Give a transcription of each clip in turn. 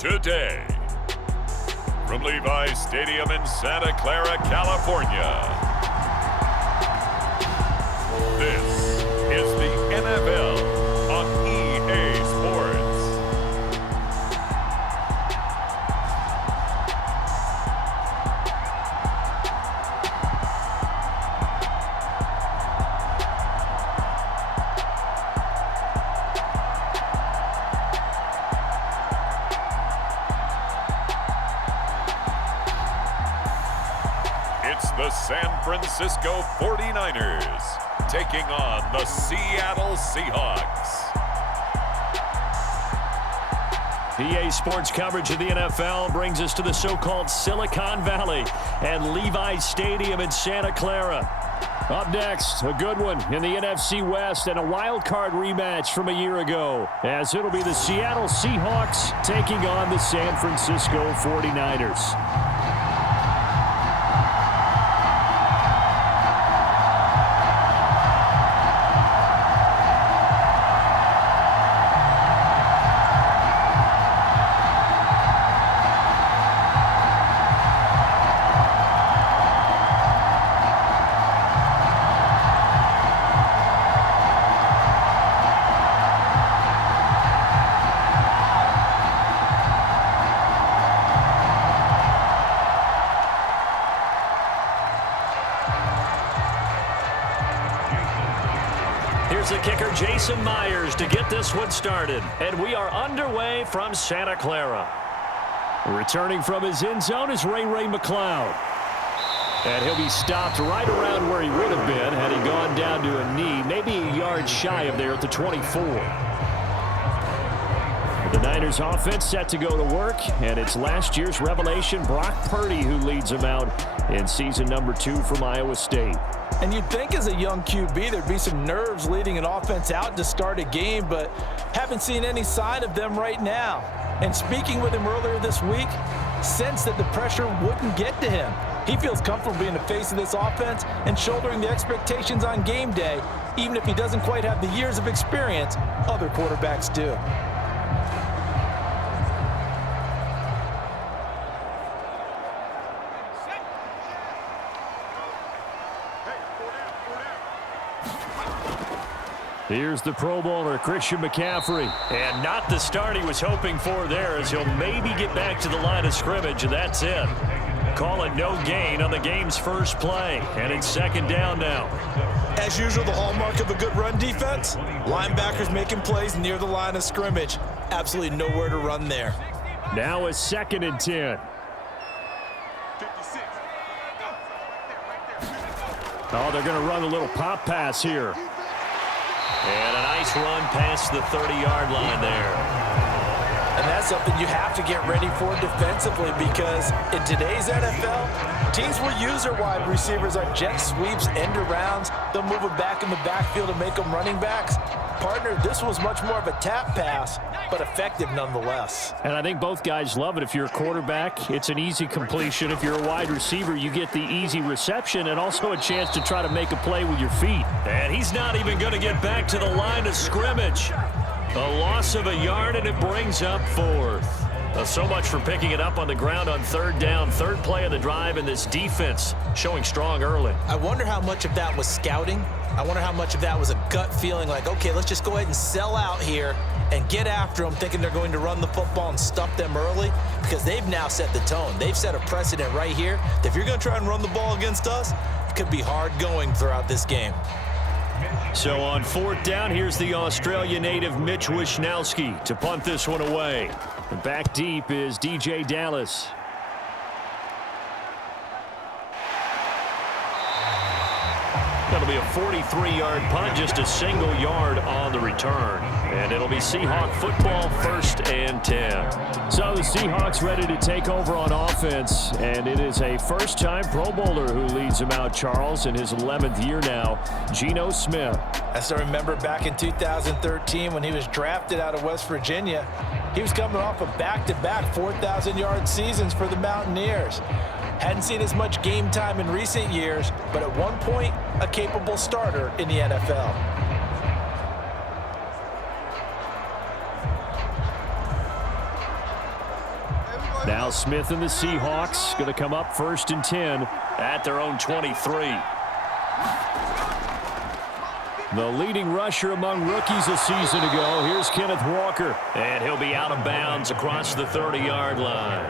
today. From Levi Stadium in Santa Clara, California, this is the NFL on EA Sports. It's the San Francisco 49ers taking on the Seattle Seahawks. EA Sports coverage of the NFL brings us to the so-called Silicon Valley and Levi Stadium in Santa Clara. Up next, a good one in the NFC West and a wild card rematch from a year ago, as it'll be the Seattle Seahawks taking on the San Francisco 49ers. Here's the kicker, Jason Myers, to get this one started. And we are underway from Santa Clara. Returning from his end zone is Ray McCloud. And he'll be stopped right around where he would have been had he gone down to a knee, maybe a yard shy of there at the 24. The Niners offense set to go to work, and it's last year's revelation, Brock Purdy, who leads them out in season number 2 from Iowa State. And you'd think as a young QB there'd be some nerves leading an offense out to start a game, but haven't seen any sign of them right now. And speaking with him earlier this week, sensed that the pressure wouldn't get to him. He feels comfortable being the face of this offense and shouldering the expectations on game day, even if he doesn't quite have the years of experience other quarterbacks do. Here's the Pro Bowler, Christian McCaffrey. And not the start he was hoping for there, as he'll maybe get back to the line of scrimmage, and that's it. Call it no gain on the game's first play, and it's second down now. As usual, the hallmark of a good run defense, linebackers making plays near the line of scrimmage. Absolutely nowhere to run there. Now a 2nd and 10. Oh, they're going to run a little pop pass here. And a nice run past the 30-yard line there. And that's something you have to get ready for defensively, because in today's NFL, teams will use their wide receivers on jet sweeps, end arounds. They'll move it back in the backfield to make them running backs. Partner, this was much more of a tap pass, but effective nonetheless. And I think both guys love it. If you're a quarterback, it's an easy completion. If you're a wide receiver, you get the easy reception and also a chance to try to make a play with your feet. And he's not even going to get back to the line of scrimmage. A loss of a yard, and it brings up 4th. So much for picking it up on the ground on 3rd down. 3rd play of the drive, and this defense showing strong early. I wonder how much of that was scouting. I wonder how much of that was a gut feeling like, okay, let's just go ahead and sell out here and get after them, thinking they're going to run the football and stuff them early, because they've now set the tone. They've set a precedent right here that if you're going to try and run the ball against us, it could be hard going throughout this game. So on 4th down, here's the Australia native Mitch Wishnowsky to punt this one away. And back deep is DJ Dallas. That'll be a 43-yard punt, just a single yard on the return. And it'll be Seahawk football, 1st and 10. So the Seahawks ready to take over on offense, and it is a first-time Pro Bowler who leads them out, Charles, in his 11th year now, Geno Smith. I still remember back in 2013 when he was drafted out of West Virginia. He was coming off of back-to-back 4,000-yard seasons for the Mountaineers. Hadn't seen as much game time in recent years, but at one point, a capable starter in the NFL. Now Smith and the Seahawks going to come up 1st and 10 at their own 23. The leading rusher among rookies a season ago. Here's Kenneth Walker. And he'll be out of bounds across the 30-yard line.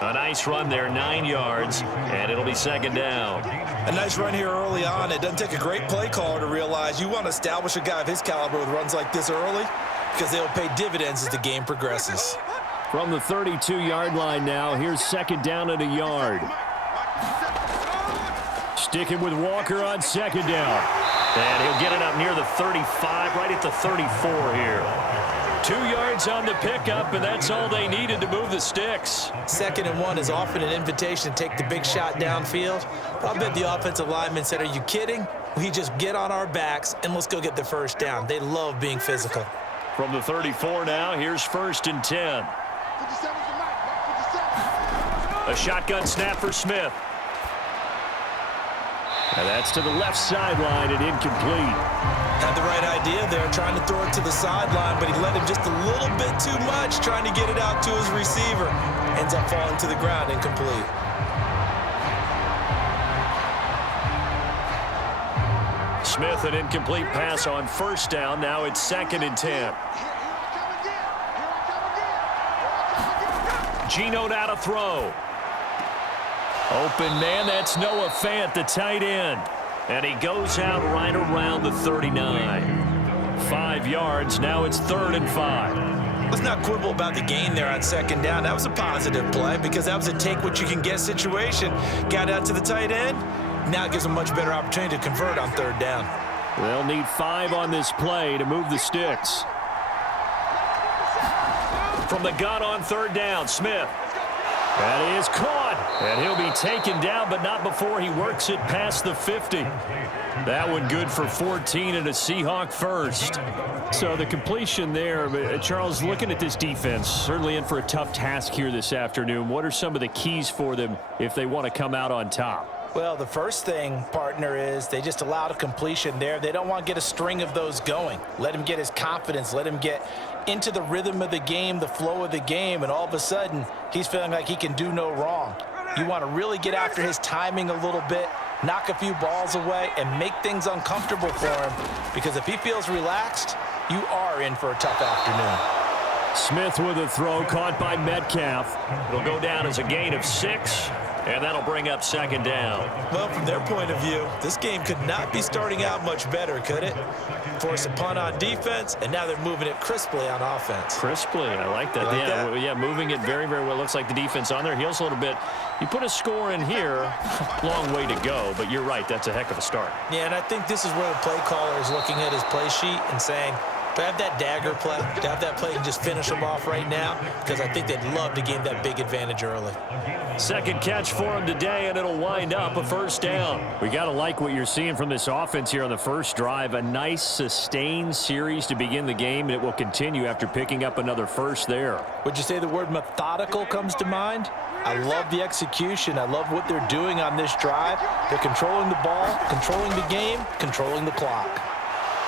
A nice run there, 9 yards, and it'll be 2nd down. A nice run here early on. It doesn't take a great play caller to realize you want to establish a guy of his caliber with runs like this early because they'll pay dividends as the game progresses. From the 32-yard line now, here's 2nd down and a yard. Sticking with Walker on 2nd down. And he'll get it up near the 35, right at the 34 here. 2 yards on the pickup, and that's all they needed to move the sticks. 2nd and 1 is often an invitation to take the big shot downfield. But I bet the offensive lineman said, are you kidding? We just get on our backs, and let's go get the 1st down. They love being physical. From the 34 now, here's 1st and 10. A shotgun snap for Smith. And that's to the left sideline and incomplete. Had the right idea there, trying to throw it to the sideline, but he let him just a little bit too much, trying to get it out to his receiver. Ends up falling to the ground, incomplete. Smith, an incomplete pass on 1st down. Now it's 2nd and 10. Geno now to throw. Open man, that's Noah Fant, the tight end. And he goes out right around the 39. 5 yards, now it's 3rd and 5. Let's not quibble about the gain there on 2nd down. That was a positive play because that was a take-what-you-can-get situation. Got out to the tight end. Now it gives them a much better opportunity to convert on 3rd down. They'll need 5 on this play to move the sticks. From the gun on 3rd down, Smith. That is caught, and he'll be taken down, but not before he works it past the 50. That one good for 14 and a Seahawk first. So the completion there, Charles, looking at this defense, certainly in for a tough task here this afternoon. What are some of the keys for them if they want to come out on top? Well, the first thing, partner, is they just allowed a completion there. They don't want to get a string of those going. Let him get his confidence. Let him get into the rhythm of the game, the flow of the game, and all of a sudden, he's feeling like he can do no wrong. You want to really get after his timing a little bit, knock a few balls away, and make things uncomfortable for him, because if he feels relaxed, you are in for a tough afternoon. Smith with a throw caught by Metcalf. It'll go down as a gain of 6. And that'll bring up 2nd down. Well, from their point of view, this game could not be starting out much better, could it? Force a punt on defense, and now they're moving it crisply on offense. Crisply, I like that. Yeah, moving it very, very well. Looks like the defense on their heels a little bit. You put a score in here, long way to go, but you're right, that's a heck of a start. Yeah, and I think this is where the play caller is looking at his play sheet and saying, do I have that dagger play? Do I have that play and just finish them off right now? Because I think they'd love to gain that big advantage early. 2nd catch for him today, and it'll wind up a 1st down. We got to like what you're seeing from this offense here on the first drive. A nice, sustained series to begin the game, and it will continue after picking up another first there. Would you say the word methodical comes to mind? I love the execution. I love what they're doing on this drive. They're controlling the ball, controlling the game, controlling the clock.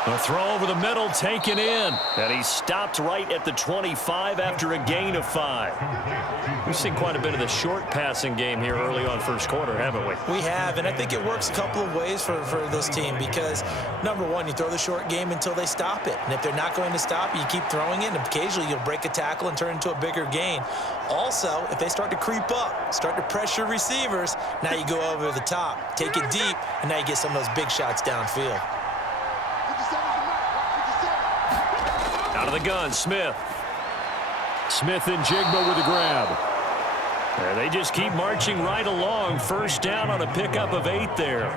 A throw over the middle taken in, and he stopped right at the 25 after a gain of 5. We've seen quite a bit of the short passing game here early on first quarter, haven't we? We have, and I think it works a couple of ways for this team because, number one, you throw the short game until they stop it. And if they're not going to stop it, you keep throwing it, and occasionally you'll break a tackle and turn into a bigger gain. Also, if they start to creep up, start to pressure receivers, now you go over the top, take it deep, and now you get some of those big shots downfield. Out of the gun, Smith. Smith-Njigba with a grab. And they just keep marching right along. 1st down on a pickup of 8 there.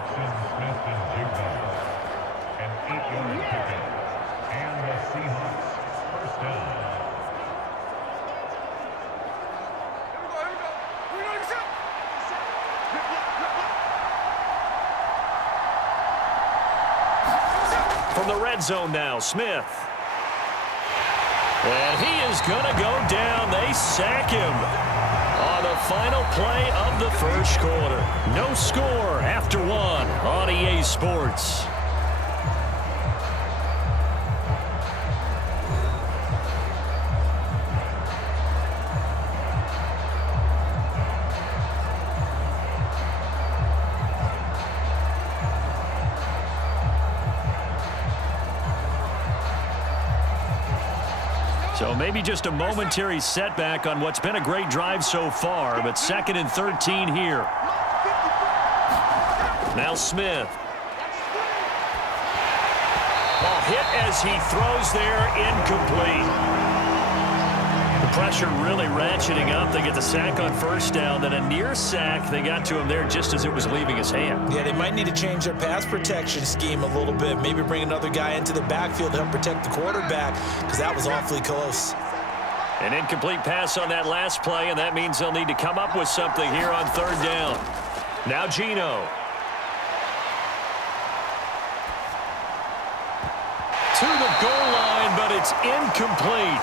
From the red zone now, Smith. And he is going to go down. They sack him on the final play of the first quarter. No score after 1 on EA Sports. So maybe just a momentary setback on what's been a great drive so far, but 2nd and 13 here. Now Smith. Ball hit as he throws there, incomplete. The pressure really ratcheting up. They get the sack on 1st down, then a near sack. They got to him there just as it was leaving his hand. Yeah, they might need to change their pass protection scheme a little bit. Maybe bring another guy into the backfield to help protect the quarterback, because that was awfully close. An incomplete pass on that last play, and that means they'll need to come up with something here on 3rd down. Now Geno. To the goal line, but it's incomplete.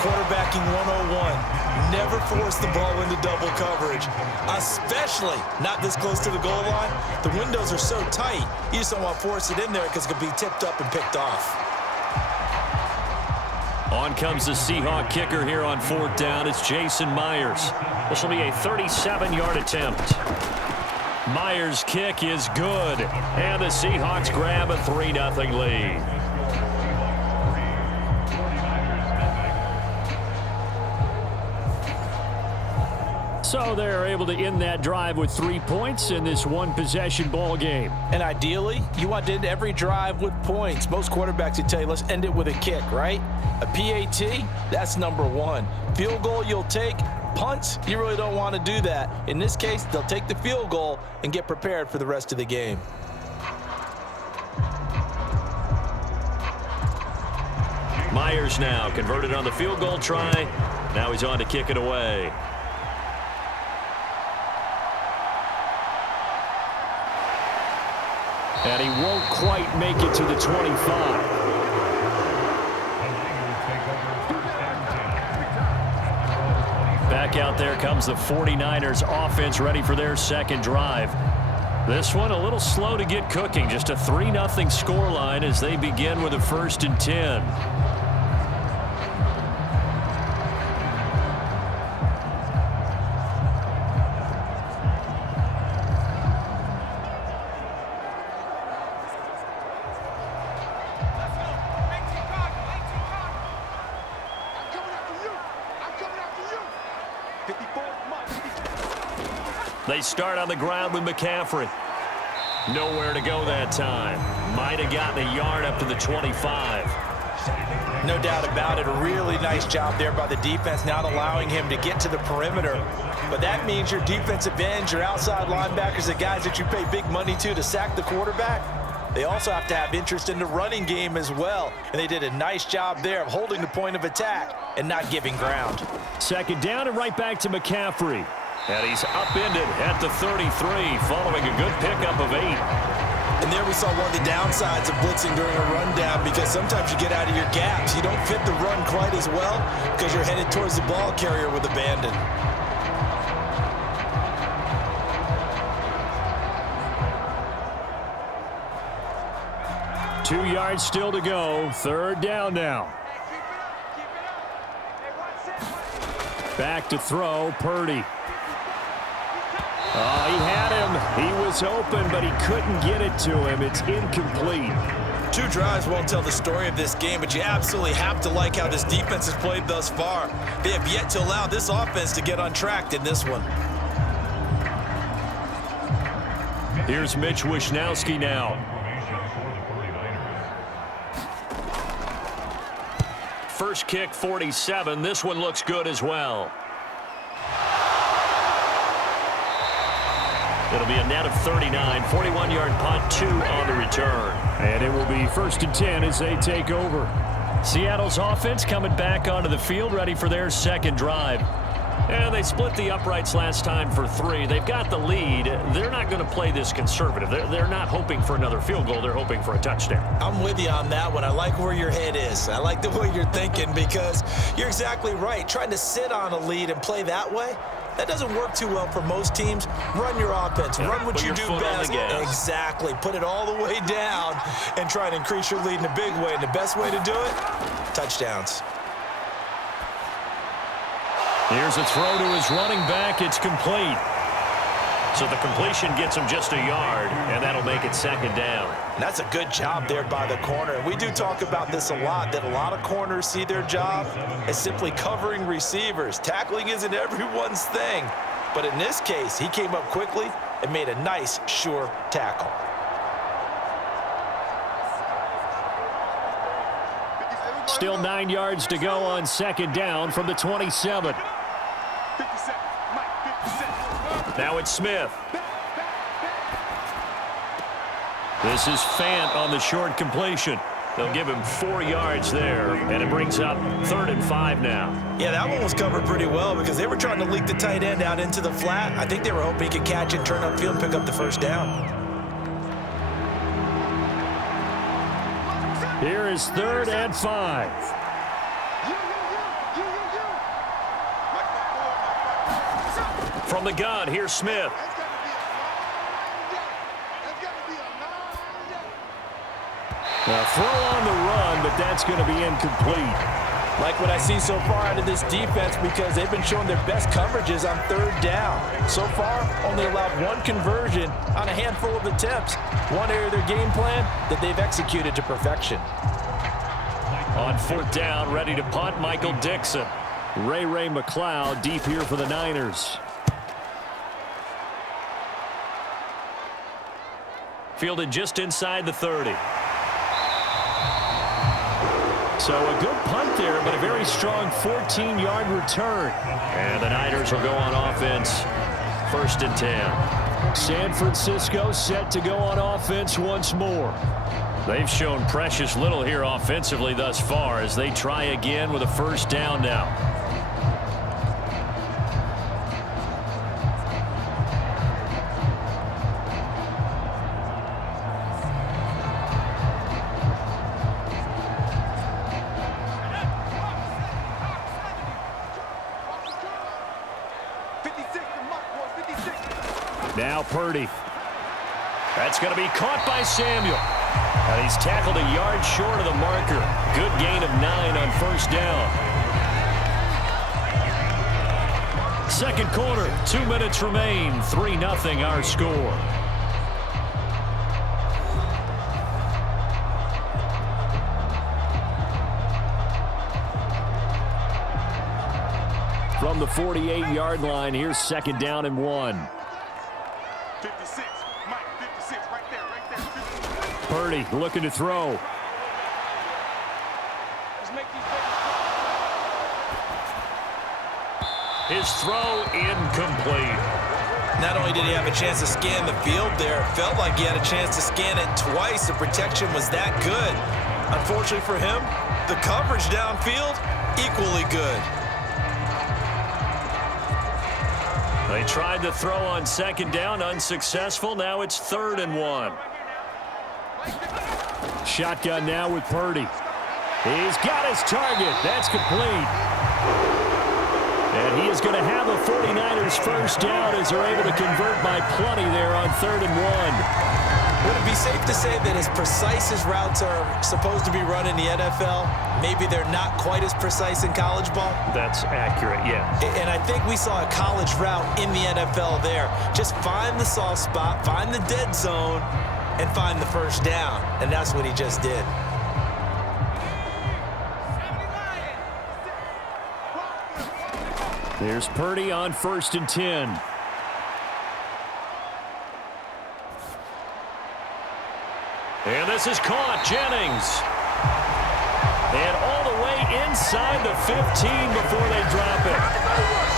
Quarterbacking 101. Never force the ball into double coverage, especially not this close to the goal line. The windows are so tight, you just don't want to force it in there because it could be tipped up and picked off. On comes the Seahawk kicker here on 4th down. It's Jason Myers. This will be a 37-yard attempt. Myers' kick is good, and the Seahawks grab a 3-0 lead. So they're able to end that drive with 3 points in this one-possession ball game. And ideally, you want to end every drive with points. Most quarterbacks would tell you, let's end it with a kick, right? A PAT, that's number 1. Field goal you'll take. Punts, you really don't want to do that. In this case, they'll take the field goal and get prepared for the rest of the game. Myers now converted on the field goal try. Now he's on to kick it away. And he won't quite make it to the 25. Back out there comes the 49ers offense, ready for their 2nd drive. This one a little slow to get cooking. Just a 3-0 scoreline as they begin with a 1st and 10. They start on the ground with McCaffrey. Nowhere to go that time. Might have gotten a yard up to the 25. No doubt about it. A really nice job there by the defense, not allowing him to get to the perimeter. But that means your defensive ends, your outside linebackers, the guys that you pay big money to sack the quarterback, they also have to have interest in the running game as well. And they did a nice job there of holding the point of attack and not giving ground. 2nd down and right back to McCaffrey. And he's upended at the 33 following a good pickup of 8. And there we saw one of the downsides of blitzing during a rundown, because sometimes you get out of your gaps. You don't fit the run quite as well because you're headed towards the ball carrier with abandon. Two yards still to go. 3rd down now. Back to throw, Purdy. Oh, he had him. He was open, but he couldn't get it to him. It's incomplete. 2 drives won't tell the story of this game, but you absolutely have to like how this defense has played thus far. They have yet to allow this offense to get untracked in this one. Here's Mitch Wishnowski now. First kick, 47. This one looks good as well. It'll be a net of 39, 41-yard punt, 2 on the return. And it will be 1st and 10 as they take over. Seattle's offense coming back onto the field, ready for their 2nd drive. And they split the uprights last time for 3. They've got the lead. They're not going to play this conservative. They're not hoping for another field goal. They're hoping for a touchdown. I'm with you on that one. I like where your head is. I like the way you're thinking, because you're exactly right. Trying to sit on a lead and play that way, that doesn't work too well for most teams. Run your offense. Yeah, run what you do best. Exactly. Put it all the way down and try and increase your lead in a big way. And the best way to do it, touchdowns. Here's a throw to his running back. It's complete. So the completion gets him just a yard, and that'll make it second down. And that's a good job there by the corner. And we do talk about this a lot, that a lot of corners see their job as simply covering receivers. Tackling isn't everyone's thing. But in this case, he came up quickly and made a nice, sure tackle. Still 9 yards to go on second down from the 27. Now it's Smith. This is Fant on the short completion. They'll give him 4 yards there, and it brings up 3rd and 5 now. Yeah, that one was covered pretty well because they were trying to leak the tight end out into the flat. I think they were hoping he could catch it, turn upfield, and pick up the first down. Here is 3rd and 5. From the gun, here's Smith. Now throw on the run, but that's going to be incomplete. Like what I see so far out of this defense because they've been showing their best coverages on 3rd down. So far, only allowed 1 conversion on a handful of attempts. One area of their game plan that they've executed to perfection. On 4th down, ready to punt, Michael Dixon. Ray McCloud deep here for the Niners. Fielded just inside the 30. So a good punt there, but a very strong 14-yard return. And the Niners will go on offense, 1st and 10. San Francisco set to go on offense once more. They've shown precious little here offensively thus far as they try again with a 1st down now. Now Purdy. That's going to be caught by Samuel. And he's tackled a yard short of the marker. Good gain of 9 on 1st down. Second quarter, 2 minutes remain. 3-0 our score. From the 48-yard line, here's 2nd down and 1. 56, Mike, 56, right there, 56. Purdy looking to throw. Let's make these His throw incomplete. Not only did he have a chance to scan the field there, it felt like he had a chance to scan it twice. The protection was that good. Unfortunately for him, the coverage downfield, equally good. They tried to throw on 2nd down, unsuccessful. Now it's 3rd and 1. Shotgun now with Purdy. He's got his target. That's complete. And he is going to have a 49ers 1st down as they're able to convert by plenty there on 3rd and 1. Would it be safe to say that as precise as routes are supposed to be run in the NFL, maybe they're not quite as precise in college ball? That's accurate, yeah. And I think we saw a college route in the NFL there. Just find the soft spot, find the dead zone, and find the 1st down. And that's what he just did. There's Purdy on 1st and 10. And this is caught. Jennings. And all the way inside the 15 before they drop it.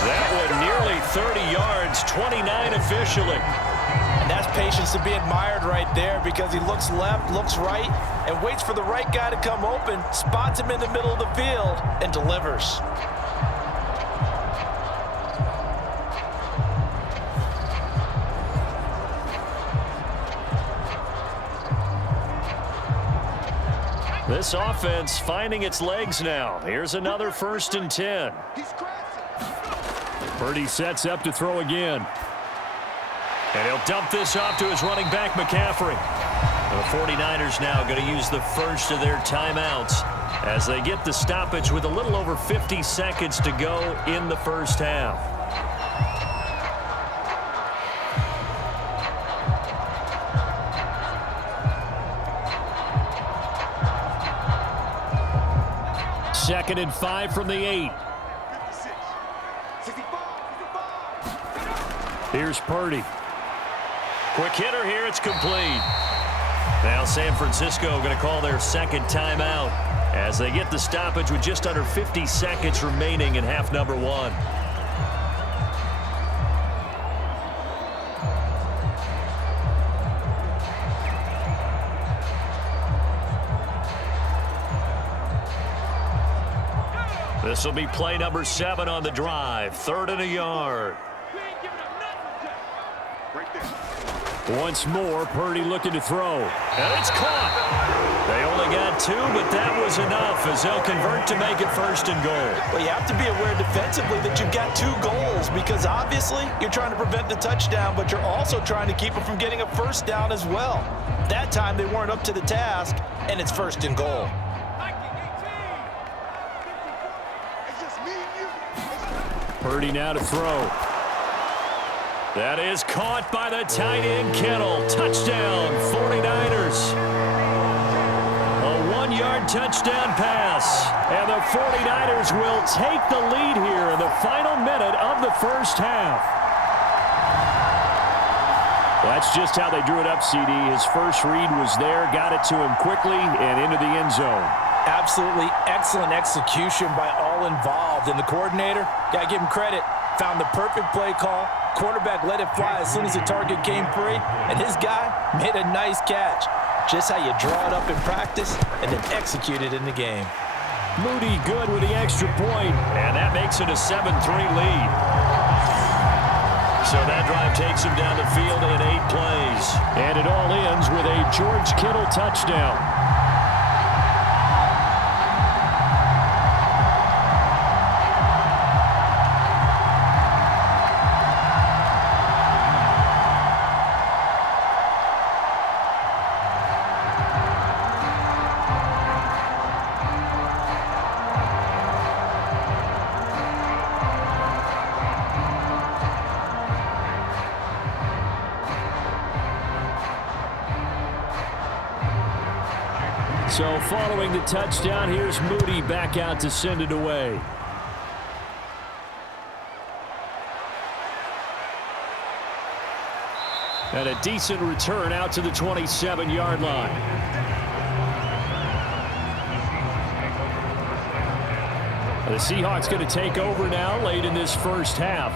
That one nearly 30 yards, 29 officially. And that's patience to be admired right there because he looks left, looks right, and waits for the right guy to come open, spots him in the middle of the field, and delivers. This offense finding its legs now. Here's another 1st and 10. Purdy sets up to throw again. And he'll dump this off to his running back, McCaffrey. The 49ers now going to use the first of their timeouts as they get the stoppage with a little over 50 seconds to go in the 1st half. 2nd and 5 from the 8. 56. 65. Here's Purdy. Quick hitter here. It's complete. Now San Francisco going to call their second timeout as they get the stoppage with just under 50 seconds remaining in half number 1. This will be play number 7 on the drive. 3rd and a yard. Right there. Once more, Purdy looking to throw. And it's caught. They only got 2, but that was enough as they'll convert to make it 1st and goal. Well, you have to be aware defensively that you've got 2 goals because obviously you're trying to prevent the touchdown, but you're also trying to keep them from getting a 1st down as well. That time they weren't up to the task, and it's 1st and goal. Purdy now to throw. That is caught by the tight end, Kittle. Touchdown, 49ers. A 1-yard touchdown pass. And the 49ers will take the lead here in the final minute of the first half. That's just how they drew it up, CD. His first read was there, got it to him quickly, and into the end zone. Absolutely excellent execution by all involved. And the coordinator, got to give him credit, found the perfect play call. Quarterback let it fly as soon as the target came free, and his guy made a nice catch. Just how you draw it up in practice and then execute it in the game. Moody good with the extra point, and that makes it a 7-3 lead. So that drive takes him down the field in 8 plays. And it all ends with a George Kittle touchdown. So following the touchdown, here's Moody back out to send it away. And a decent return out to the 27-yard line. The Seahawks going to take over now late in this first half.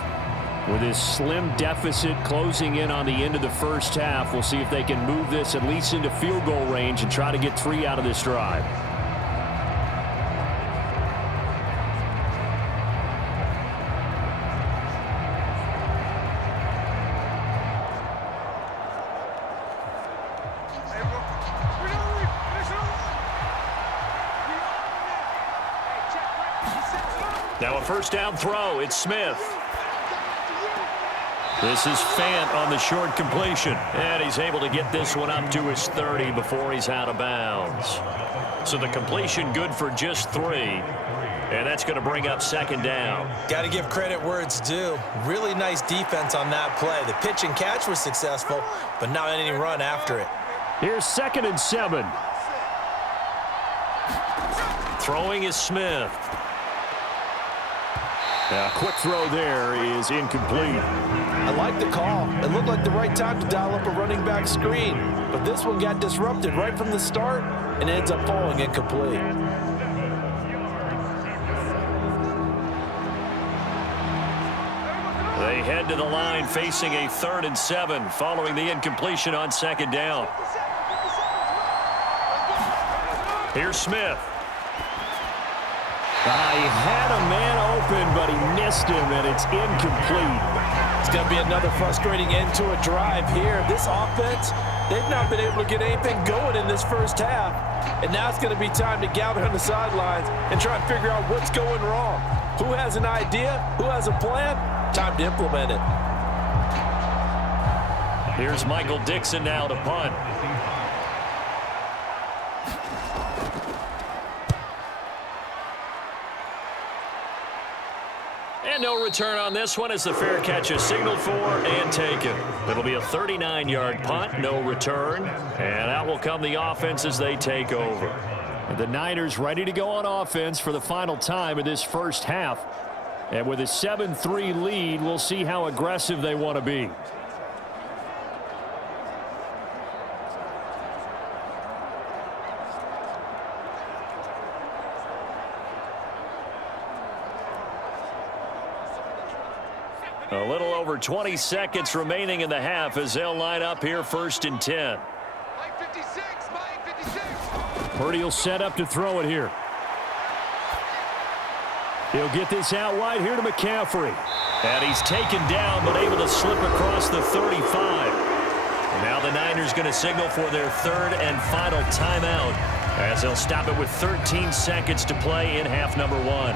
With this slim deficit closing in on the end of the first half, we'll see if they can move this at least into field goal range and try to get 3 out of this drive. Now a first down throw. It's Smith. This is Fant on the short completion. And he's able to get this one up to his 30 before he's out of bounds. So the completion good for just 3. And that's going to bring up 2nd down. Got to give credit where it's due. Really nice defense on that play. The pitch and catch was successful, but not any run after it. Here's 2nd and 7. Throwing is Smith. A quick throw there is incomplete. I like the call. It looked like the right time to dial up a running back screen, but this one got disrupted right from the start and ends up falling incomplete. They head to the line facing a 3rd and 7 following the incompletion on 2nd down. Here's Smith. He had a man open, but he missed him, and it's incomplete. It's going to be another frustrating end to a drive here. This offense, they've not been able to get anything going in this first half, and now it's going to be time to gather on the sidelines and try and figure out what's going wrong. Who has an idea? Who has a plan? Time to implement it. Here's Michael Dixon now to punt. And no return on this one as the fair catch is signaled for and taken. It'll be a 39-yard punt, no return. And out will come the offense as they take over. And the Niners ready to go on offense for the final time in this first half. And with a 7-3 lead, we'll see how aggressive they want to be. A little over 20 seconds remaining in the half as they'll line up here 1st and 10. Mike 56, Mike 56. Purdy will set up to throw it here. He'll get this out wide here to McCaffrey. And he's taken down but able to slip across the 35. And now the Niners going to signal for their 3rd and final timeout as they'll stop it with 13 seconds to play in half number 1.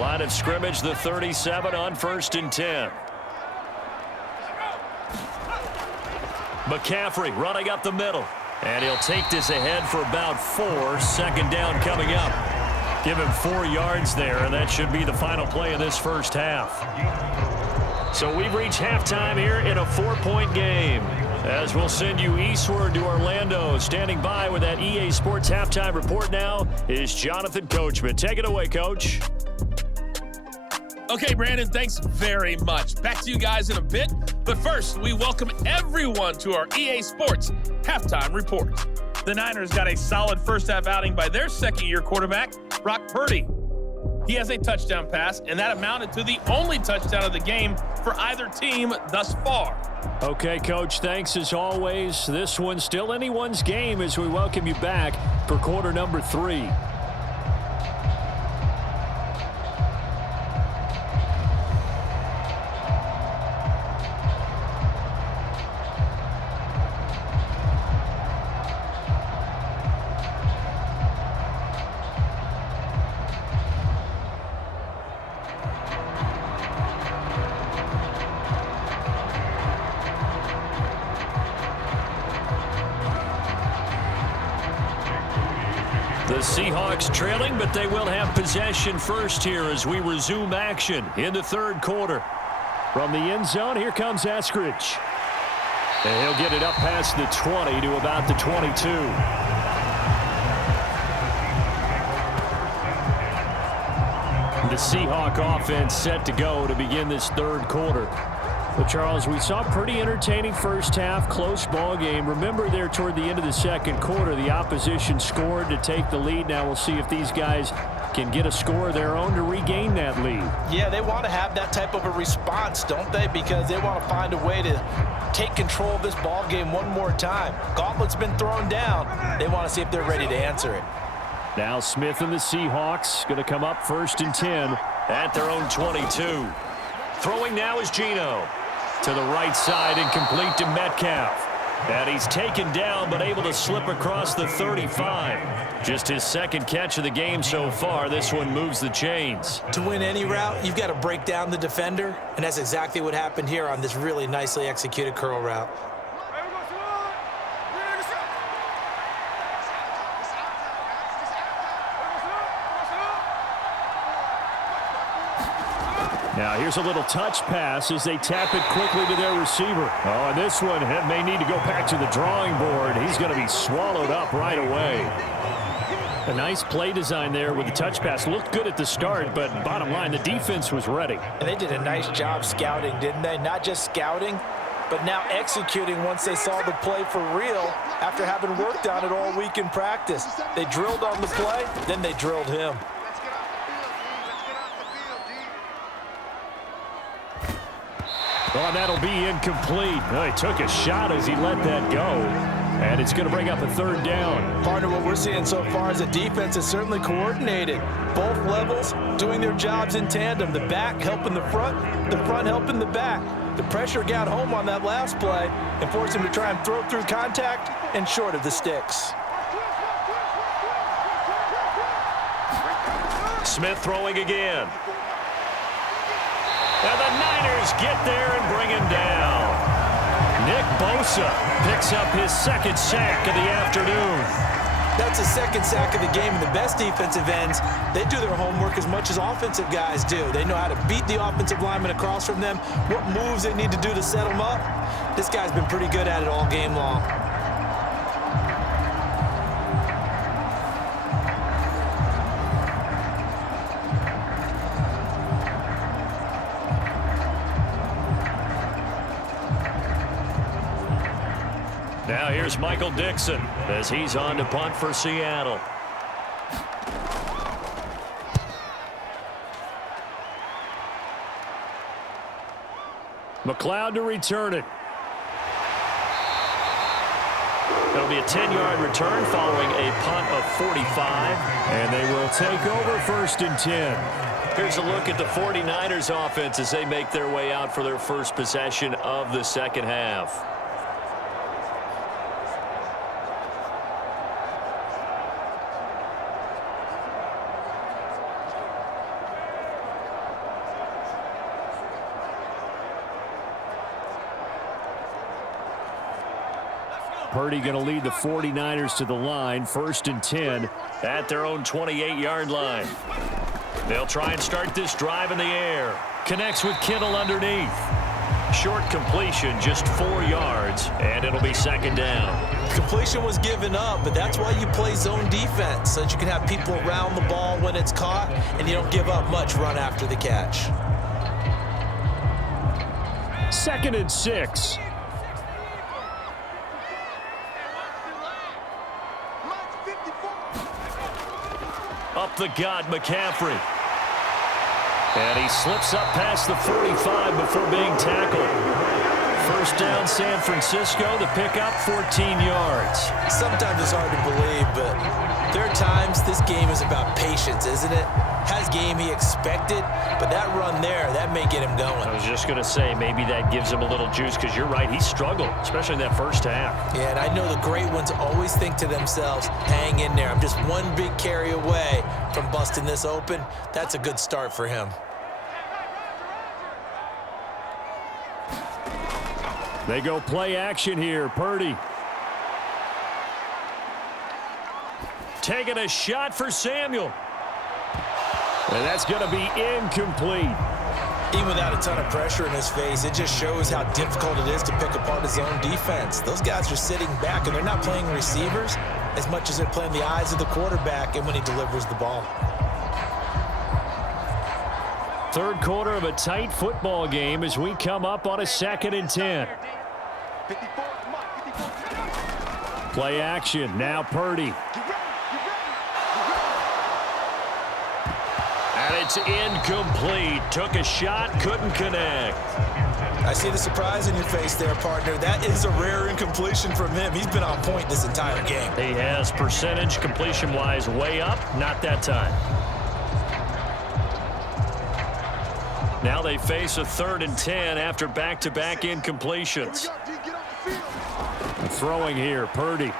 Line of scrimmage, the 37 on 1st and 10. McCaffrey running up the middle. And he'll take this ahead for about 4. 2nd down coming up. Give him 4 yards there, and that should be the final play of this first half. So we've reached halftime here in a 4-point game. As we'll send you eastward to Orlando. Standing by with that EA Sports halftime report now is Jonathan Coachman. Take it away, Coach. Okay, Brandon, thanks very much. Back to you guys in a bit. But first, we welcome everyone to our EA Sports Halftime Report. The Niners got a solid first-half outing by their second-year quarterback, Brock Purdy. He has a touchdown pass, and that amounted to the only touchdown of the game for either team thus far. Okay, Coach, thanks as always. This one's still anyone's game as we welcome you back for quarter number 3. The Seahawks trailing, but they will have possession first here as we resume action in the 3rd quarter. From the end zone, here comes Eskridge. And he'll get it up past the 20 to about the 22. The Seahawk offense set to go to begin this 3rd quarter. Well, Charles, we saw a pretty entertaining first half, close ball game. Remember there toward the end of the 2nd quarter, the opposition scored to take the lead. Now we'll see if these guys can get a score of their own to regain that lead. Yeah, they want to have that type of a response, don't they? Because they want to find a way to take control of this ball game one more time. Gauntlet's been thrown down. They want to see if they're ready to answer it. Now Smith and the Seahawks going to come up 1st and 10 at their own 22. Throwing now is Geno. To the right side and complete to Metcalf. And he's taken down but able to slip across the 35. Just his 2nd catch of the game so far. This one moves the chains. To win any route, you've got to break down the defender, and that's exactly what happened here on this really nicely executed curl route. Now here's a little touch pass as they tap it quickly to their receiver. Oh, and this one may need to go back to the drawing board. He's going to be swallowed up right away. A nice play design there with the touch pass. Looked good at the start, but bottom line, the defense was ready. And they did a nice job scouting, didn't they? Not just scouting, but now executing once they saw the play for real after having worked on it all week in practice. They drilled on the play, then they drilled him. Oh, that'll be incomplete. Oh, he took a shot as he let that go. And it's going to bring up a 3rd down. Partner, what we're seeing so far is the defense is certainly coordinated. Both levels doing their jobs in tandem. The back helping the front helping the back. The pressure got home on that last play and forced him to try and throw through contact and short of the sticks. Smith throwing again. And the Niners get there and bring him down. Nick Bosa picks up his 2nd sack of the afternoon. That's the second sack of the game, and the best defensive ends, they do their homework as much as offensive guys do. They know how to beat the offensive lineman across from them, what moves they need to do to set them up. This guy's been pretty good at it all game long. Now here's Michael Dixon as he's on to punt for Seattle. McLeod to return it. It'll be a 10-yard return following a punt of 45. And they will take over 1st and 10. Here's a look at the 49ers offense as they make their way out for their first possession of the second half. Purdy going to lead the 49ers to the line. 1st and 10 at their own 28-yard line. They'll try and start this drive in the air. Connects with Kittle underneath. Short completion, just 4 yards, and it'll be 2nd down. Completion was given up, but that's why you play zone defense, so that you can have people around the ball when it's caught, and you don't give up much run after the catch. 2nd and 6. Up the gut, McCaffrey. And he slips up past the 45 before being tackled. 1st down, San Francisco. The pickup, 14 yards. Sometimes it's hard to believe, but there are times this game is about patience, isn't it? Has game he expected, but that run there, that may get him going. I was just going to say, maybe that gives him a little juice, because you're right, he struggled, especially in that first half. Yeah, and I know the great ones always think to themselves, hang in there. I'm just one big carry away from busting this open. That's a good start for him. They go play action here. Purdy. Taking a shot for Samuel. And that's going to be incomplete. Even without a ton of pressure in his face, it just shows how difficult it is to pick apart his own defense. Those guys are sitting back, and they're not playing receivers as much as they're playing the eyes of the quarterback and when he delivers the ball. 3rd quarter of a tight football game as we come up on a 2nd and 10. Play action. Now Purdy. And it's incomplete. Took a shot, couldn't connect. I see the surprise in your face there, partner. That is a rare incompletion from him. He's been on point this entire game. He has percentage completion-wise way up. Not that time. Now they face a 3rd and 10 after back-to-back incompletions. Throwing here, Purdy.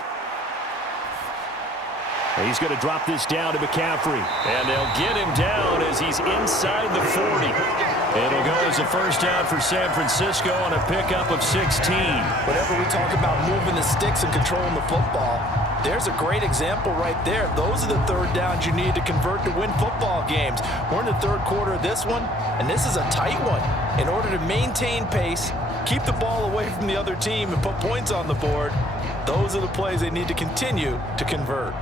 He's going to drop this down to McCaffrey. And they'll get him down as he's inside the 40. It'll go as a 1st down for San Francisco on a pickup of 16. Whenever we talk about moving the sticks and controlling the football, there's a great example right there. Those are the 3rd downs you need to convert to win football games. We're in the 3rd quarter of this one, and this is a tight one. In order to maintain pace, keep the ball away from the other team, and put points on the board, those are the plays they need to continue to convert.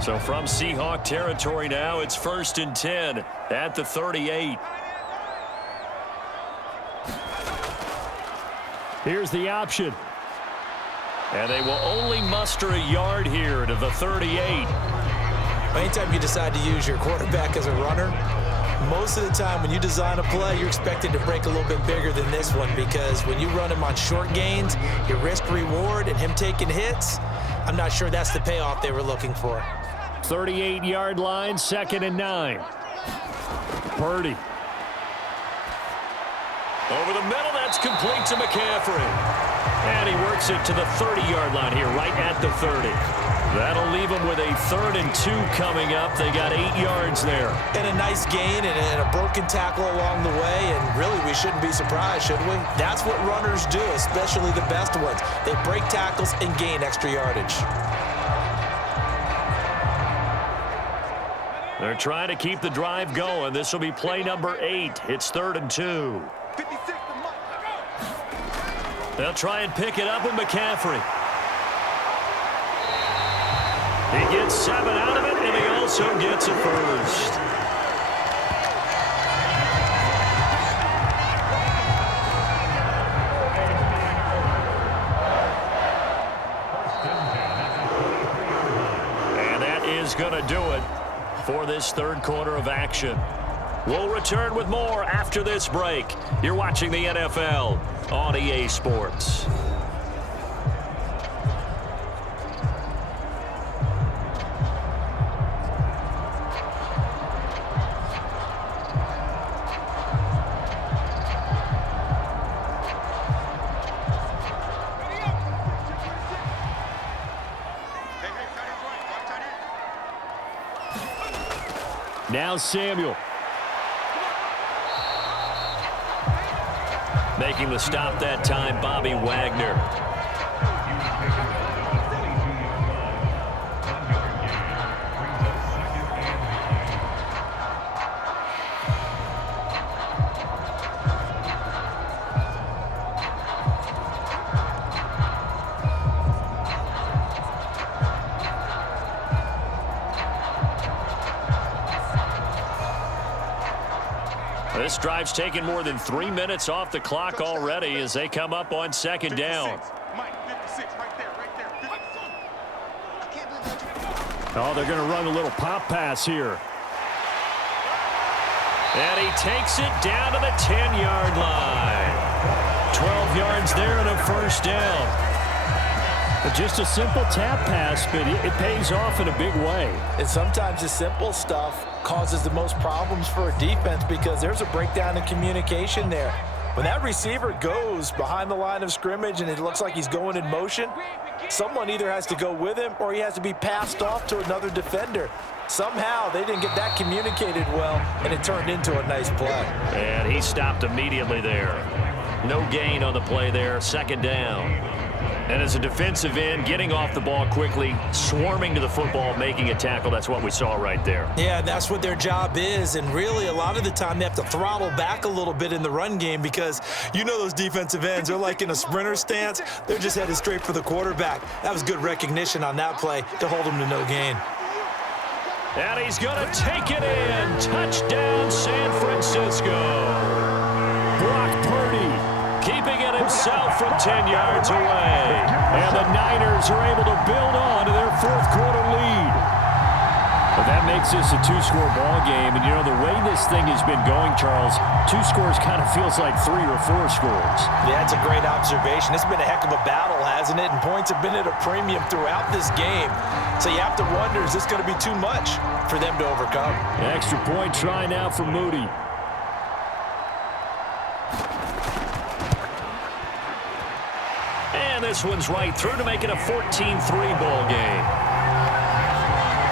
So from Seahawk territory now, it's 1st and 10 at the 38. Here's the option. And they will only muster a yard here to the 38. Anytime you decide to use your quarterback as a runner, most of the time when you design a play, you're expected to break a little bit bigger than this one, because when you run him on short gains, your risk reward and him taking hits, I'm not sure that's the payoff they were looking for. 38-yard line, 2nd and 9. Purdy. Over the middle, that's complete to McCaffrey. And he works it to the 30-yard line here, right at the 30. That'll leave them with a 3rd and 2 coming up. They got 8 yards there. And a nice gain and a broken tackle along the way. And really, we shouldn't be surprised, should we? That's what runners do, especially the best ones. They break tackles and gain extra yardage. They're trying to keep the drive going. This will be play number 8. It's 3rd and 2. They'll try and pick it up with McCaffrey. He gets 7 out of it, and he also gets a first. And that is going to do it for this 3rd quarter of action. We'll return with more after this break. You're watching the NFL on EA Sports. Now Samuel. Making the stop that time, Bobby Wagner. This drive's taken more than 3 minutes off the clock already as they come up on 2nd down. Oh, they're going to run a little pop pass here. And he takes it down to the 10-yard line. 12 yards there and a 1st down. But just a simple tap pass, but it pays off in a big way. And sometimes the simple stuff causes the most problems for a defense because there's a breakdown in communication there. When that receiver goes behind the line of scrimmage and it looks like he's going in motion, someone either has to go with him or he has to be passed off to another defender. Somehow they didn't get that communicated well, and it turned into a nice play. And he stopped immediately there. No gain on the play there, 2nd down. And as a defensive end, getting off the ball quickly, swarming to the football, making a tackle, that's what we saw right there. Yeah, that's what their job is, and really a lot of the time they have to throttle back a little bit in the run game because you know those defensive ends, they're like in a sprinter stance. They're just headed straight for the quarterback. That was good recognition on that play to hold him to no gain. And he's going to take it in. Touchdown, San Francisco. Brock Purdy keeping it himself from 10 yards away. And the Niners are able to build on to their 4th quarter lead. But that makes this a 2-score ball game. And, you know, the way this thing has been going, Charles, 2 scores kind of feels like 3 or 4 scores. Yeah, it's a great observation. It's been a heck of a battle, hasn't it? And points have been at a premium throughout this game. So you have to wonder, is this going to be too much for them to overcome? An extra point try now for Moody. And this one's right through to make it a 14-3 ball game.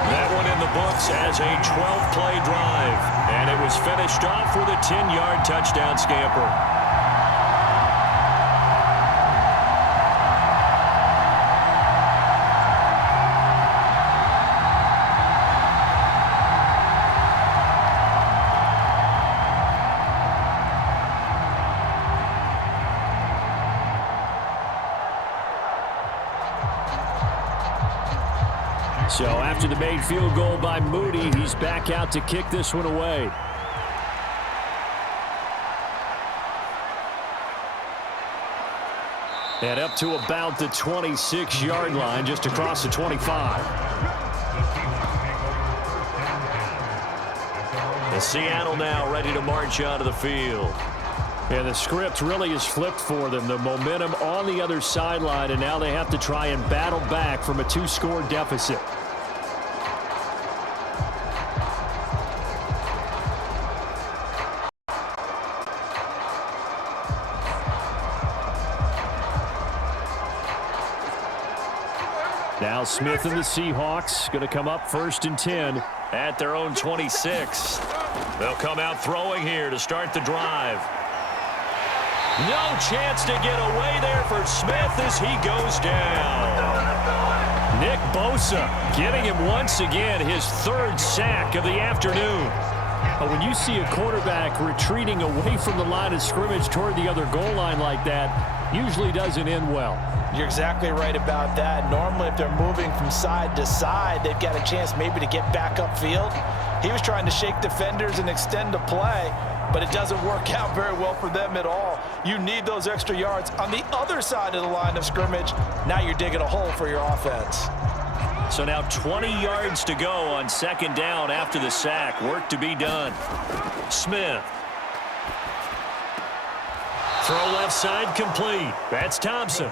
That one in the books as a 12-play drive. And it was finished off with a 10-yard touchdown scamper. So after the made field goal by Moody, he's back out to kick this one away. And up to about the 26-yard line, just across the 25. And Seattle now ready to march onto the field. And the script really is flipped for them. The momentum on the other sideline, and now they have to try and battle back from a 2-score deficit. Now Smith and the Seahawks going to come up 1st and 10 at their own 26. They'll come out throwing here to start the drive. No chance to get away there for Smith as he goes down. Nick Bosa getting him once again, his 3rd sack of the afternoon. But when you see a quarterback retreating away from the line of scrimmage toward the other goal line like that, usually doesn't end well. You're exactly right about that. Normally, if they're moving from side to side, they've got a chance maybe to get back upfield. He was trying to shake defenders and extend the play, but it doesn't work out very well for them at all. You need those extra yards on the other side of the line of scrimmage. Now you're digging a hole for your offense. So now 20 yards to go on 2nd down after the sack. Work to be done. Smith. Throw left side complete. That's Thompson.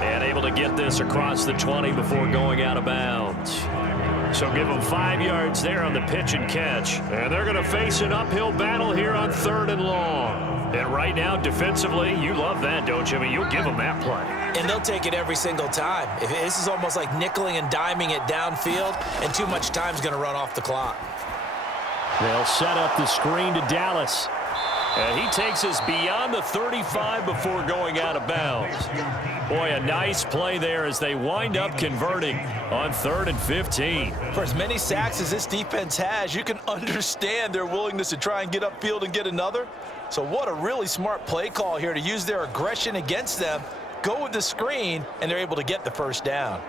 And able to get this across the 20 before going out of bounds. So give them 5 yards there on the pitch and catch. And they're going to face an uphill battle here on 3rd and long. And right now, defensively, you love that, don't you? I mean, you'll give them that play. And they'll take it every single time. This is almost like nickeling and diming it downfield, and too much time's going to run off the clock. They'll set up the screen to Dallas. And he takes us beyond the 35 before going out of bounds. Boy, a nice play there as they wind up converting on 3rd and 15. For as many sacks as this defense has, you can understand their willingness to try and get upfield and get another. So what a really smart play call here to use their aggression against them, go with the screen, and they're able to get the 1st down.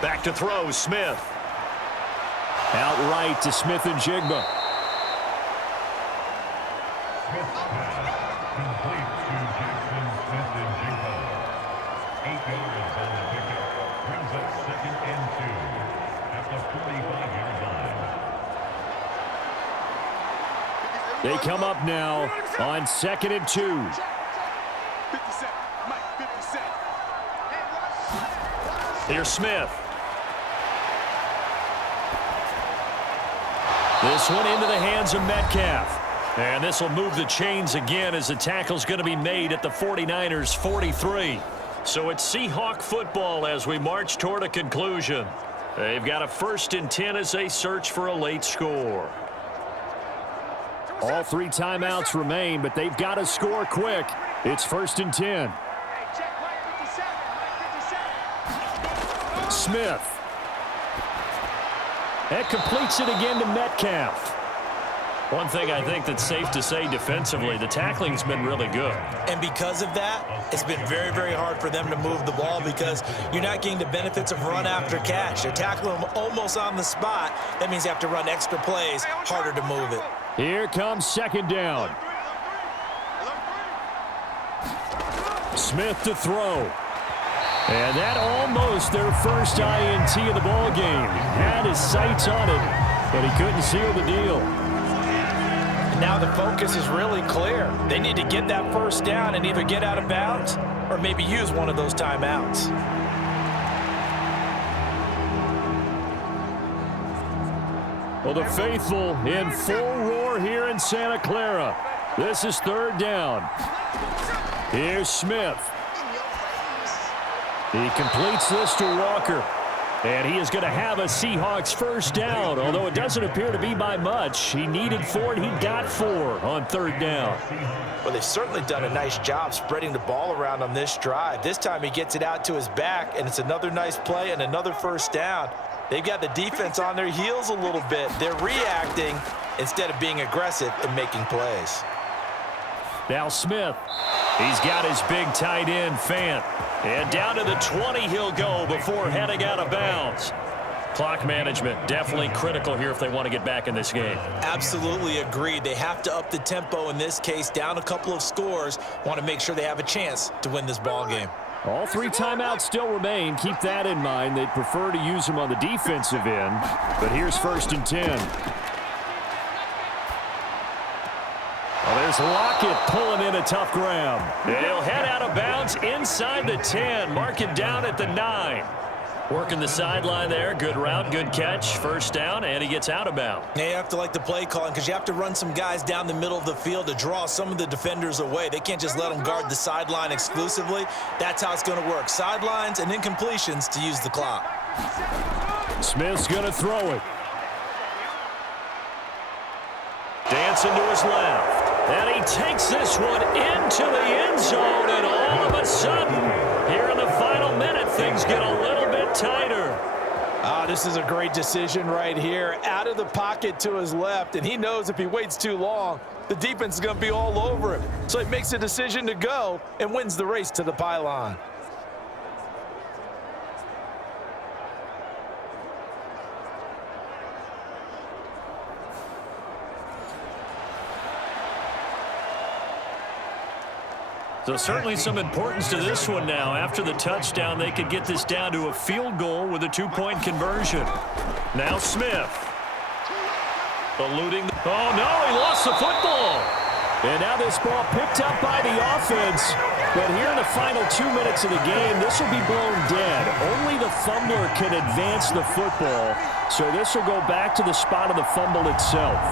Back to throw, Smith. Outright to Smith-Njigba. Complete to Jaxon Smith-Njigba. 8 yards on the pickup. Brings up 2nd and 2 at the 45-yard line. They come up now on 2nd and 2. 57, Mike, 57. Here's Smith. This one into the hands of Metcalf. And this will move the chains again as the tackle's going to be made at the 49ers 43. So it's Seahawk football as we march toward a conclusion. They've got a 1st and 10 as they search for a late score. All 3 timeouts remain, but they've got to score quick. It's 1st and 10. Smith. That completes it again to Metcalf. One thing I think that's safe to say defensively, the tackling's been really good. And because of that, it's been very, very hard for them to move the ball because you're not getting the benefits of run after catch. They're tackling them almost on the spot. That means you have to run extra plays, harder to move it. Here comes 2nd down. Smith to throw. And that almost their first INT of the ball game. Had his sights on it, but he couldn't seal the deal. Now the focus is really clear. They need to get that 1st down and either get out of bounds or maybe use one of those timeouts. Well, the faithful in full roar here in Santa Clara. This is 3rd down. Here's Smith. He completes this to Walker. And he is going to have a Seahawks 1st down, although it doesn't appear to be by much. He needed 4, and he got 4 on 3rd down. Well, they've certainly done a nice job spreading the ball around on this drive. This time he gets it out to his back, and it's another nice play and another 1st down. They've got the defense on their heels a little bit. They're reacting instead of being aggressive and making plays. Now Smith. He's got his big tight end, Fant. And down to the 20 he'll go before heading out of bounds. Clock management definitely critical here if they want to get back in this game. Absolutely agreed. They have to up the tempo in this case, down a couple of scores. Want to make sure they have a chance to win this ball game. All 3 timeouts still remain. Keep that in mind. They'd prefer to use them on the defensive end. But here's 1st and 10. Well, there's Lockett pulling in a tough grab. They'll head out of bounds inside the 10. Mark it down at the 9. Working the sideline there. Good route, good catch. First down, and he gets out of bounds. Yeah, you have to like the play calling because you have to run some guys down the middle of the field to draw some of the defenders away. They can't just let them guard the sideline exclusively. That's how it's going to work. Sidelines and incompletions to use the clock. Smith's going to throw it. Dancing to his left. And he takes this one into the end zone, and all of a sudden, here in the final minute, things get a little bit tighter. This is a great decision right here. Out of the pocket to his left, and he knows if he waits too long, the defense is going to be all over him. So he makes a decision to go and wins the race to the pylon. So certainly some importance to this one now. After the touchdown, they could get this down to a field goal with a two-point conversion. Now Smith. Eluding. Oh, no, he lost the football. And now this ball picked up by the offense. But here in the final 2 minutes of the game, this will be blown dead. Only the fumbler can advance the football. So this will go back to the spot of the fumble itself.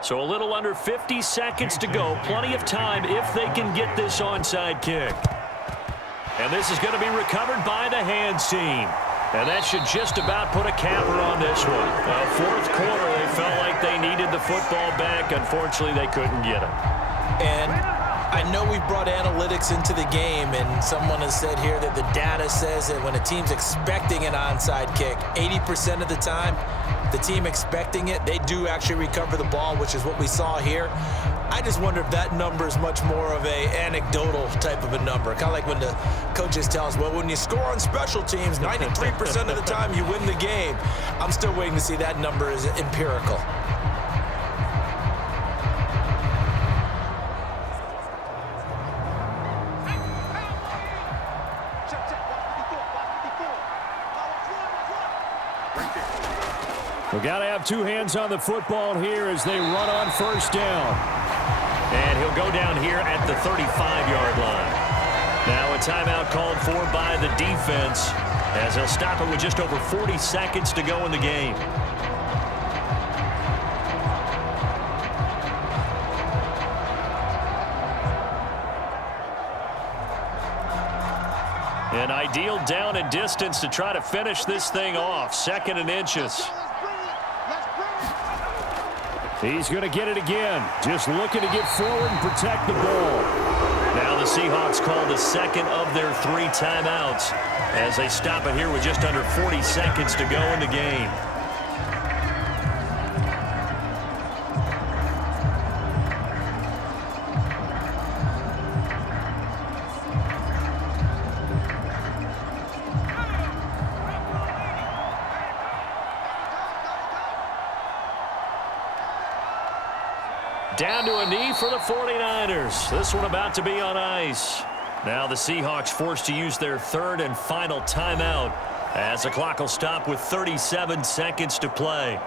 So a little under 50 seconds to go. Plenty of time if they can get this onside kick. And this is going to be recovered by the hands team. And that should just about put a capper on this one. Fourth quarter, they felt like they needed the football back. Unfortunately, they couldn't get it. And I know we've brought analytics into the game, and someone has said here that the data says that when a team's expecting an onside kick, 80% of the time, the team expecting it, they do actually recover the ball, which is what we saw here. I just wonder if that number is much more of a anecdotal type of a number. Kind of like when the coaches tell us, well, when you score on special teams, 93% of the time you win the game. I'm still waiting to see that number is empirical. We've got to have two hands on the football here as they run on first down. And he'll go down here at the 35-yard line. Now a timeout called for by the defense as he'll stop it with just over 40 seconds to go in the game. An ideal down and distance to try to finish this thing off. 2nd and inches. He's going to get it again. Just looking to get forward and protect the ball. Now the Seahawks call the second of their 3 timeouts as they stop it here with just under 40 seconds to go in the game. Down to a knee for the 49ers. This one about to be on ice. Now the Seahawks forced to use their 3rd and final timeout as the clock will stop with 37 seconds to play.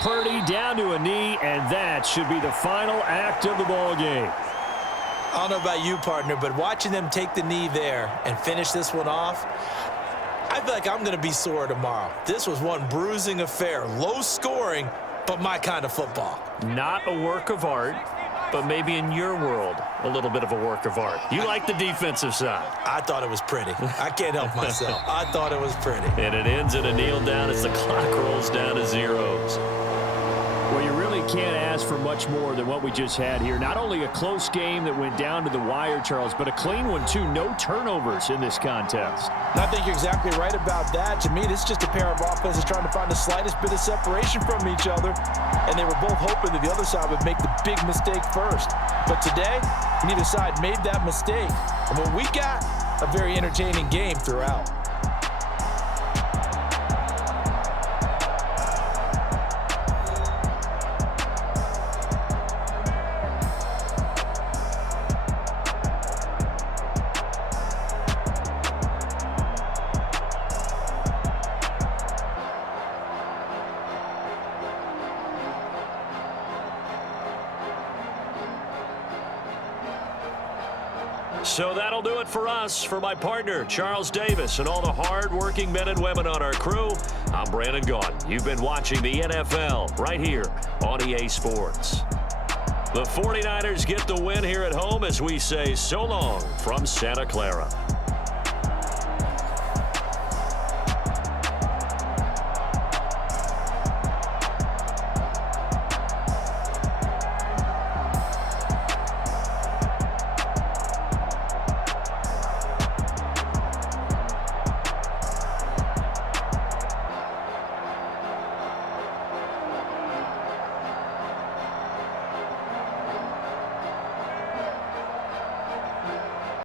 Purdy down to a knee, and that should be the final act of the ball game. I don't know about you, partner, but watching them take the knee there and finish this one off, I feel like I'm going to be sore tomorrow. This was one bruising affair. Low scoring, but my kind of football. Not a work of art, but maybe in your world, a little bit of a work of art. You like the defensive side. I thought it was pretty. I can't help myself. I thought it was pretty. And it ends in a kneel down as the clock rolls down to zeros. Well, you really can't ask for much more than what we just had here. Not only a close game that went down to the wire, Charles, but a clean one, too. No turnovers in this contest. I think you're exactly right about that. To me, this is just a pair of offenses trying to find the slightest bit of separation from each other, and they were both hoping that the other side would make the big mistake first. But today, neither side made that mistake. And what we got, a very entertaining game throughout. So that'll do it for us. For my partner, Charles Davis, and all the hard-working men and women on our crew, I'm Brandon Gaudin. You've been watching the NFL right here on EA Sports. The 49ers get the win here at home as we say so long from Santa Clara.